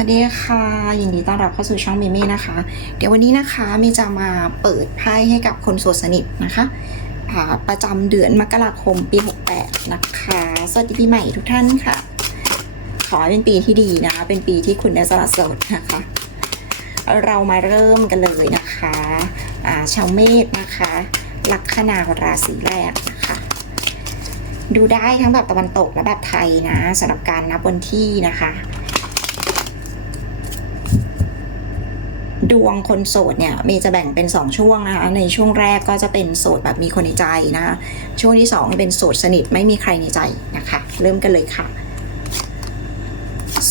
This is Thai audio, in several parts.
วัสดีค่ะ ยินดีต้อนรับเข้าสู่ช่องเมเม่นะคะ เดี๋ยววันนี้นะคะเมจะมาเปิดไพ่ให้กับคนโสดสนิทนะคะประจำเดือนมกราคมปี 68 นะคะ สวัสดีปีใหม่ทุกท่านค่ะ ขอให้เป็นปีที่ดีนะ เป็นปีที่คุณได้สละโสดนะคะ เรามาเริ่มกันเลยนะคะอ่าชาวเมษนะคะ ลัคนาราศีแรกนะคะดูได้ทั้งแบบตะวันตกและแบบไทยนะสำหรับการนับวันที่นะคะ ดวงคนโสดเนี่ยเมย์จะแบ่งเป็น 2 ช่วงนะคะในช่วงแรกก็จะเป็นโสดแบบมีคนในใจนะคะช่วงที่ 2 เป็นโสดสนิทไม่มีใครในใจนะคะ เริ่มกันเลยค่ะ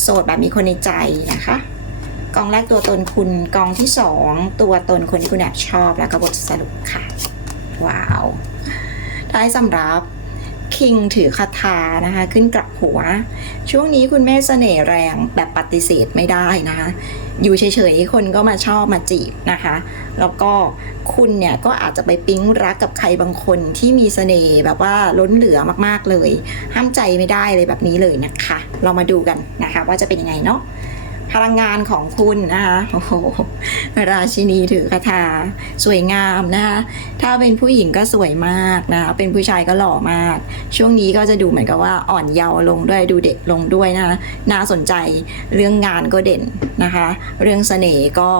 โสดแบบมีคนในใจนะคะกองแรกตัวตนคุณกองที่ 2 ตัวตนคนที่คุณแอบชอบแล้วก็บทสรุปค่ะ ว้าวท้สำหรับคิงถือคาถานะคะขึ้นกลับหัว ช่วงนี้คุณแม่เสน่ห์แรงแบบปฏิเสธไม่ได้นะคะ อยู่เฉยๆคนก็มาชอบมาจีบนะคะ แล้วก็คุณเนี่ยก็อาจจะไปปิ๊งรักกับใครบางคนที่มีเสน่ห์แบบว่าล้นเหลือมากๆเลย ห้ามใจไม่ได้เลยแบบนี้เลยนะคะ เรามาดูกันนะคะ ว่าจะเป็นยังไงเนาะ พลังงานของคุณนะคะโอ้โหราชินีถือคาถาสวยงามนะคะถ้าเป็นผู้หญิงก็สวยมากนะคะเป็นผู้ชายก็หล่อมาก ช่วงนี้ก็จะดูเหมือนกับว่าอ่อนเยาว์ลงด้วยดูเด็กลงด้วยนะคะน่าสนใจเรื่องงานก็เด่นนะคะ เรื่องเสน่ห์ก็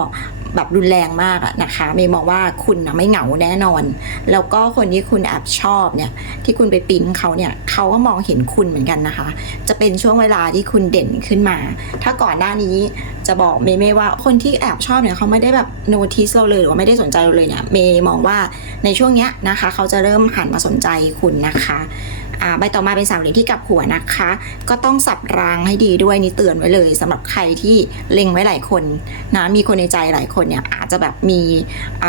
แบบรุนแรงมากนะคะเมย์มองว่าคุณนะไม่เหงาแน่นอน แล้วก็คนที่คุณแอบชอบเนี่ยที่คุณไปปิ๊งเขาเนี่ยเขาก็มองเห็นคุณเหมือนกันนะคะ จะเป็นช่วงเวลาที่คุณเด่นขึ้นมา ถ้าก่อนหน้านี้จะบอกเมย์ไม่ว่าคนที่แอบชอบเนี่ยเขาไม่ได้แบบโนติสเราเลยหรือว่าไม่ได้สนใจเราเลยเนี่ยเมย์มองว่าในช่วงเนี้ยนะคะ เขาจะเริ่มหันมาสนใจคุณนะคะ ใบต่อมาเป็นสามเหลี่ยมที่กลับหัวนะคะ ก็ต้องสับรางให้ดีด้วยนี่เตือนไว้เลยสำหรับใครที่เล็งไว้หลายคนนะมีคนในใจหลายคนเนี่ยอาจจะแบบมี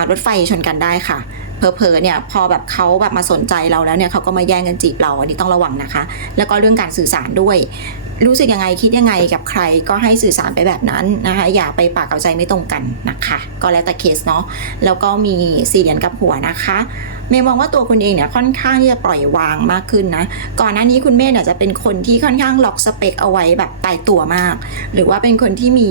รถไฟชนกันได้ค่ะเพอเพอเนี่ยพอแบบเขาแบบมาสนใจเราแล้วเนี่ยเขาก็มาแย่งกันจีบเราอันนี้ต้องระวังนะคะ แล้วก็เรื่องการสื่อสารด้วย รู้สึกยังไงคิดยังไงกับใครก็ให้สื่อสารไปแบบนั้นนะคะ อย่าไปปากกับใจไม่ตรงกันนะคะ ก็แล้วแต่เคสเนาะแล้วก็มีสี่เหรียญกับหัวนะคะ เมย์มองว่าตัวคุณเองเนี่ยค่อนข้างที่จะปล่อยวางมากขึ้นนะ ก่อนหน้านี้คุณเมย์เนี่ยจะเป็นคนที่ค่อนข้างล็อกสเปคเอาไว้แบบตายตัวมาก หรือว่าเป็นคนที่มี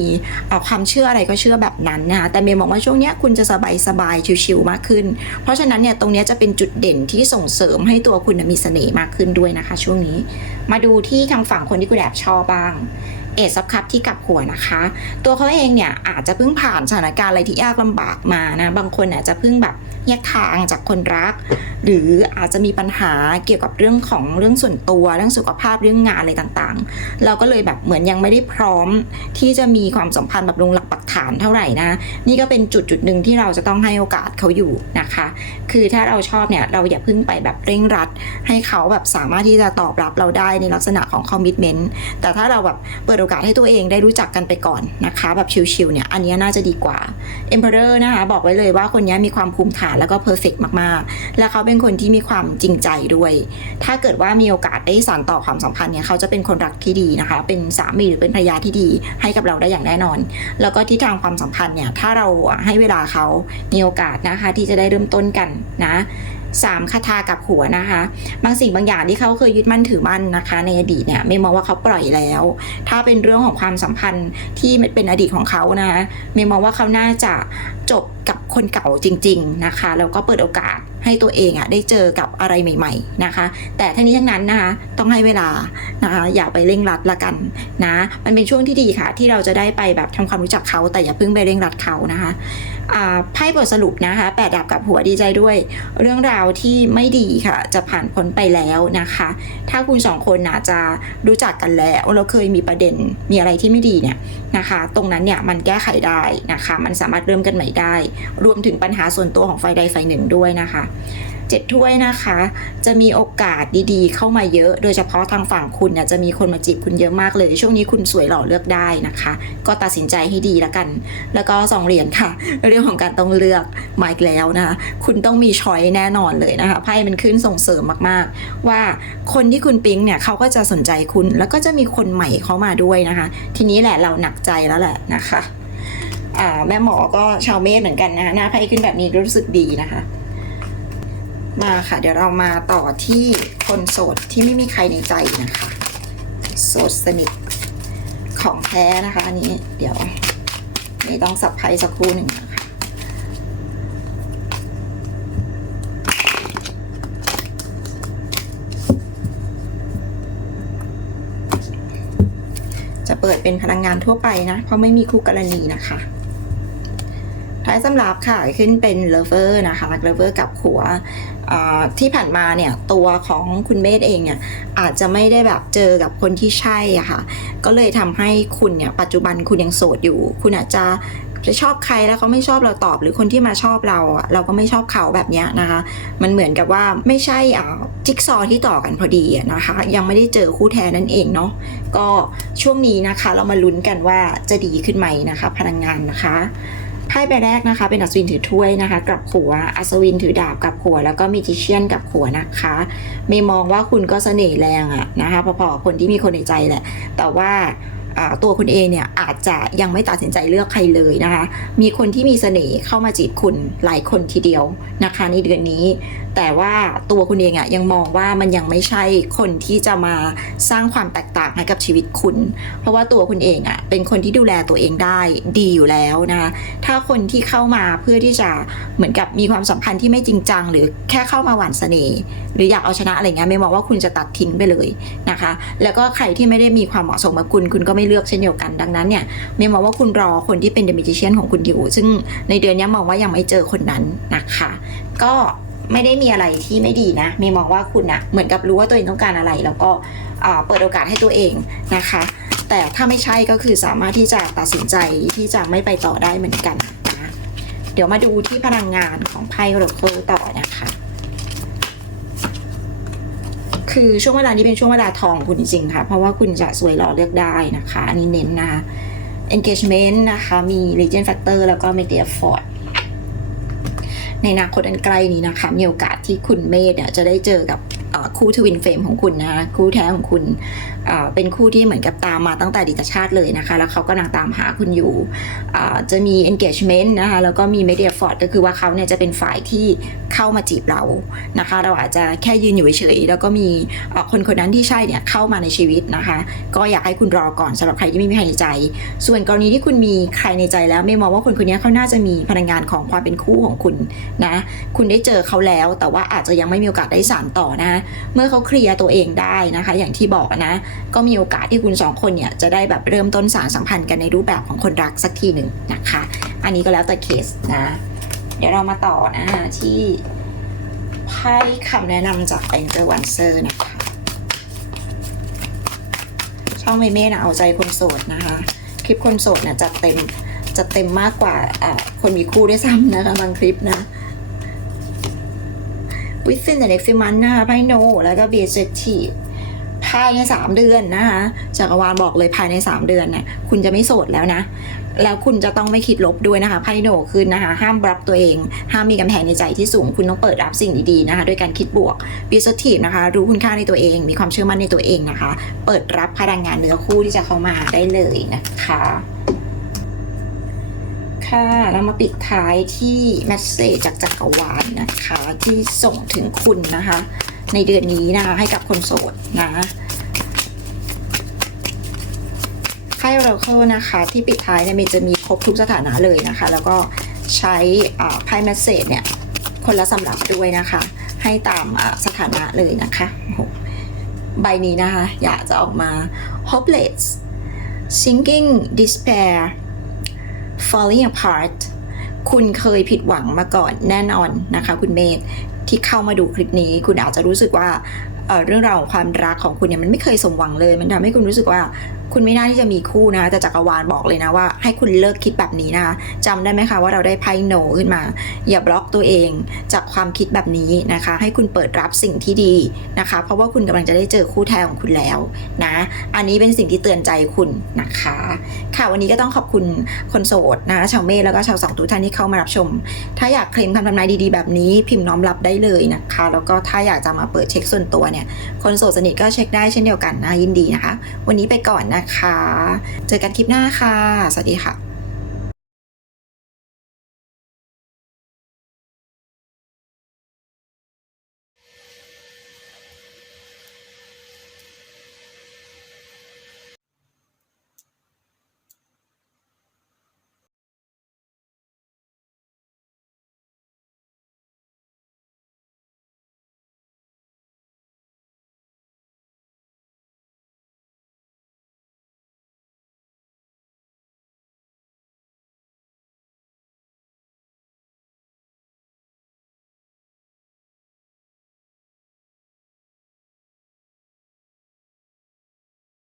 เอาความเชื่ออะไรก็เชื่อแบบนั้นนะคะแต่เมย์มองว่าช่วงเนี้ยคุณจะสบายสบายๆชิวๆมากขึ้น เพราะฉะนั้นเนี่ยตรงนี้จะเป็นจุดเด่นที่ส่งเสริมให้ตัวคุณมีเสน่ห์มากขึ้นด้วยนะคะ ช่วงนี้ มาดูที่ทางฝั่งคนที่คุณแอบชอบบ้างเอซับคัพที่กลับหัวนะคะ ตัวเขาเองเนี่ยอาจจะเพิ่งผ่านสถานการณ์อะไรที่ยากลำบากมานะ บางคนอาจจะเพิ่งแบบ แยกทางจากคนรัก หรืออาจจะมีปัญหาเกี่ยวกับเรื่องของเรื่องส่วนตัวเรื่องสุขภาพเรื่องงานอะไรต่างๆ เราก็เลยแบบเหมือนยังไม่ได้พร้อมที่จะมีความสัมพันธ์แบบลงหลักปักฐานเท่าไหร่นะ นี่ก็เป็นจุดจุดหนึ่งที่เราจะต้องให้โอกาสเขาอยู่นะคะ คือถ้าเราชอบเนี่ยเราอย่าเพิ่งไปแบบเร่งรัด ให้เขาแบบสามารถที่จะตอบรับเราได้ในลักษณะของคอมมิชเมนต์แต่ถ้าเราแบบเปิดโอกาสให้ตัวเองได้รู้จักกันไปก่อนนะคะ แบบชิลๆเนี่ยอันนี้น่าจะดีกว่า Emperor นะคะบอกไว้เลยว่าคนนี้มีความภูมิฐานแล้วก็เพอร์เฟกมากๆ แล้วเขาเป็นคนที่มีความจริงใจด้วย ถ้าเกิดว่ามีโอกาสได้สานต่อความสัมพันธ์เนี่ยเขาจะเป็นคนรักที่ดีนะคะ เป็นสามีหรือเป็นภรรยาที่ดีให้กับเราได้อย่างแน่นอน แล้วก็ที่ทางความสัมพันธ์เนี่ยถ้าเราให้เวลาเขามีโอกาสนะคะที่จะได้เริ่มต้นกันนะ สามคาถากับหัวนะคะ บางสิ่งบางอย่างที่เขาเคยยึดมั่นถือมั่นนะคะ ในอดีตเนี่ยไม่มองว่าเขาปล่อยแล้ว ถ้าเป็นเรื่องของความสัมพันธ์ที่เป็นอดีตของเขานะเมย์มองว่าเขาน่าจะจบกับคนเก่าจริง ๆนะคะแล้วก็เปิดโอกาสให้ตัวเองอะได้เจอกับอะไรใหม่ ๆนะคะ แต่ทั้งนี้ทั้งนั้นนะคะ ต้องให้เวลานะคะอย่าไปเร่งรัดละกันนะมันเป็นช่วงที่ดีค่ะ ที่เราจะได้ไปแบบทำความรู้จักเขาแต่อย่าเพิ่งไปเร่งรัดเขานะคะไพ่บทสรุปนะคะแปดดาบกับหัวดีใจด้วย เรื่องราวที่ไม่ดีค่ะ จะผ่านพ้นไปแล้วนะคะ ถ้าคุณสองคนนะจะรู้จักกันแล้วเราเคยมีประเด็นมีอะไรที่ไม่ดีเนี่ยนะคะ ตรงนั้นเนี่ยมันแก้ไขได้นะคะ มันสามารถเริ่มกันใหม่ได้ รวมถึงปัญหาส่วนตัวของฝ่ายใดฝ่ายหนึ่งด้วยนะคะ เจ็ดถ้วยนะคะ จะมีโอกาสดีๆ เข้ามาเยอะ โดยเฉพาะทางฝั่งคุณเนี่ยจะมีคนมาจีบคุณเยอะมากเลย ช่วงนี้คุณสวยหล่อเลือกได้นะคะ ก็ตัดสินใจให้ดีแล้วกัน แล้วก็สองเหรียญค่ะ เรื่องของการต้องเลือกมาอีกแล้วนะคะคุณต้องมีช้อยแน่นอนเลยนะคะไพ่มันขึ้นส่งเสริมมากๆ ว่าคนที่คุณปิ๊งเนี่ยเขาก็จะสนใจคุณ แล้วก็จะมีคนใหม่เข้ามาด้วยนะคะ ทีนี้แหละเราหนักใจแล้วแหละนะคะแม่หมอก็ชาวเมษเหมือนกันนะคะหน้าไพ่ขึ้นแบบนี้รู้สึกดีนะคะ มาค่ะ เดี๋ยวเรามาต่อที่คนโสดที่ไม่มีใครในใจนะคะ โสดสนิทของแท้นะคะอันนี้เดี๋ยวนี่ต้องสับไพ่สักครู่หนึ่งนะคะจะเปิดเป็นพลังงานทั่วไปนะ เพราะไม่มีคู่กรณีนะคะท้ายสำหรับค่ะ ขึ้นเป็นเลเวอร์นะคะเลเวอร์กับหัว ที่ผ่านมาเนี่ยตัวของคุณเมธเองเนี่ยอาจจะไม่ได้แบบเจอกับคนที่ใช่อะค่ะก็เลยทำให้คุณเนี่ยปัจจุบันคุณยังโสดอยู่ คุณอาจจะจะชอบใครแล้วเขาไม่ชอบเราตอบหรือคนที่มาชอบเราอะเราก็ไม่ชอบเขาแบบนี้นะคะ มันเหมือนกับว่าไม่ใช่อ่าจิ๊กซอว์ที่ต่อกันพอดีนะคะ ยังไม่ได้เจอคู่แท้นั่นเองเนาะก็ช่วงนี้นะคะ เรามาลุ้นกันว่าจะดีขึ้นไหมนะคะ พลังงานนะคะ ไพ่ใบแรกนะคะ เป็นอัศวินถือถ้วยนะคะกับหัวอัศวินถือดาบกับหัว แล้วก็มีจิเชียนกับหัวนะคะไม่มองว่าคุณก็เสน่ห์แรงอะนะคะพอๆคนที่มีคนในใจแหละ แต่ว่าตัวคุณเองเนี่ยอาจจะยังไม่ตัดสินใจเลือกใครเลยนะคะ มีคนที่มีเสน่ห์เข้ามาจีบคุณหลายคนทีเดียวนะคะในเดือนนี้ แต่ว่าตัวคุณเองอะยังมองว่ามันยังไม่ใช่คนที่จะมาสร้างความแตกต่างให้กับชีวิตคุณ เพราะว่าตัวคุณเองอะเป็นคนที่ดูแลตัวเองได้ดีอยู่แล้วนะคะถ้าคนที่เข้ามาเพื่อที่จะเหมือนกับมีความสัมพันธ์ที่ไม่จริงจัง หรือแค่เข้ามาหวานเสน่ห์หรืออยากเอาชนะอะไรเงี้ยไม่มองว่าคุณจะตัดทิ้งไปเลยนะคะ แล้วก็ใครที่ไม่ได้มีความเหมาะสมกับคุณคุณก็ไม่เลือกเช่นเดียวกันดังนั้นเนี่ยเมย์มองว่าคุณรอคนที่เป็นเดมิจิเชียนของคุณอยู่ซึ่งในเดือนนี้มองว่ายังไม่เจอคนนั้นนะคะ ก็ ไม่ได้มีอะไรที่ไม่ดีนะเมย์มองว่าคุณนะเหมือนกับรู้ว่าตัวเองต้องการอะไร แล้วก็เปิดโอกาสให้ตัวเองนะคะ แต่ถ้าไม่ใช่ก็คือสามารถที่จะตัดสินใจที่จะไม่ไปต่อได้เหมือนกันนะเดี๋ยวมาดูที่พลังงานของไพ่โรเคิลต่อนะคะ คือช่วงเวลานี้เป็นช่วงเวลาทองคุณจริงๆค่ะ เพราะว่าคุณจะสวยหล่อเลือกได้นะคะ อันนี้เน้นนะคะ engagement นะคะ มี region factor แล้วก็ media fort ในอนาคตอันใกล้นี้นะคะ มีโอกาสที่คุณเมธเนี่ยจะได้เจอกับ คู่ทวินเฟรมของคุณนะคะคู่แท้ของคุณเป็นคู่ที่เหมือนกับตามมาตั้งแต่ดิตชาติเลยนะคะ แล้วเขากำลังตามหาคุณอยู่จะมี engagement นะคะแล้วก็มี media fort ก็คือว่าเขาเนี่ยจะเป็นฝ่ายที่เข้ามาจีบเรานะคะ เราอาจจะแค่ยืนอยู่เฉยๆแล้วก็มีคนคนนั้นที่ใช่เนี่ยเข้ามาในชีวิตนะคะ ก็อยากให้คุณรอก่อนสำหรับใครที่ไม่มีใครในใจ ส่วนกรณีที่คุณมีใครในใจแล้วไม่มองว่าคนคนนี้เขาน่าจะมีพลังงานของความเป็นคู่ของคุณนะคุณได้เจอเขาแล้วแต่ว่าอาจจะยังไม่มีโอกาสได้สานต่อนะเมื่อเขาเคลียร์ตัวเองได้นะคะ อย่างที่บอกนะ ก็มีโอกาสที่คุณสองคนเนี่ยจะได้แบบเริ่มต้นสารสัมพันธ์กันในรูปแบบของคนรักสักทีหนึ่งนะคะ อันนี้ก็แล้วแต่เคสนะ เดี๋ยวเรามาต่อนะคะที่ไพ่คำแนะนำจาก Angel o n c e r นะคะ ช่องเมเม่นะเอาใจคนโสดนะคะ คลิปคนโสดเนี่ยจะเต็มจะเต็มมากกว่าอ่าคนมีคู่ด้วยซ้ำนะคะบางคลิปนะ within the next few months นะคะไพ่โนแล้วก็ be assertive ภายใน 3 เดือนนะคะจักรวาลบอกเลยภายใน 3 เดือนเนี่ยคุณจะไม่โสดแล้วนะ แล้วคุณจะต้องไม่คิดลบด้วยนะคะไพ่โนขึ้นนะคะห้ามรับตัวเอง ห้ามมีกำแพงในใจที่สูง คุณต้องเปิดรับสิ่งดีๆนะคะด้วยการคิดบวก be assertive นะคะ รู้คุณค่าในตัวเอง มีความเชื่อมั่นในตัวเองนะคะ เปิดรับพลังงานเนื้อคู่ที่จะเข้ามาได้เลยนะคะ ค่ะ เรามาปิดท้ายที่แมสเซจจากจักรวาลนะคะ ที่ส่งถึงคุณนะคะ ในเดือนนี้นะคะ ให้กับคนโสดนะไพ่เราเข้านะคะ ที่ปิดท้ายเนี่ยมันจะมีครบทุกสถานะเลยนะคะ แล้วก็ใช้ไพ่แมสเซจเนี่ย คนละสำหรับด้วยนะคะ ให้ตามสถานะเลยนะคะใบนี้นะคะ อยากจะออกมา hopeless sinking despair falling apart คุณเคยผิดหวังมาก่อนแน่นอนนะคะ คุณเมธที่เข้ามาดูคลิปนี้ คุณอาจจะรู้สึกว่าเอ่อเรื่องราวของความรักของคุณเนี่ยมันไม่เคยสมหวังเลย มันทำให้คุณรู้สึกว่าคุณไม่น่าที่จะมีคู่นะแต่จักรวาลบอกเลยนะว่า ให้คุณเลิกคิดแบบนี้นะคะจำได้ไหมคะว่าเราได้ไพ่โนขึ้นมา อย่าบล็อกตัวเองจากความคิดแบบนี้นะคะ ให้คุณเปิดรับสิ่งที่ดีนะคะ เพราะว่าคุณกำลังจะได้เจอคู่แท้ของคุณแล้วนะ อันนี้เป็นสิ่งที่เตือนใจคุณนะคะ ค่ะวันนี้ก็ต้องขอบคุณคนโสดนะชาวเมธแล้วก็ชาวสองทุกท่านที่เข้ามารับชม ถ้าอยากเคลมคำทำนายดีๆแบบนี้พิมพ์น้อมรับได้เลยนะคะ แล้วก็ถ้าอยากจะมาเปิดเช็คส่วนตัวเนี่ยคนโสดสนิทก็เช็คได้เช่นเดียวกันนะยินดีนะคะ วันนี้ไปก่อนนะนะคะ เจอกันคลิปหน้าค่ะ สวัสดีค่ะ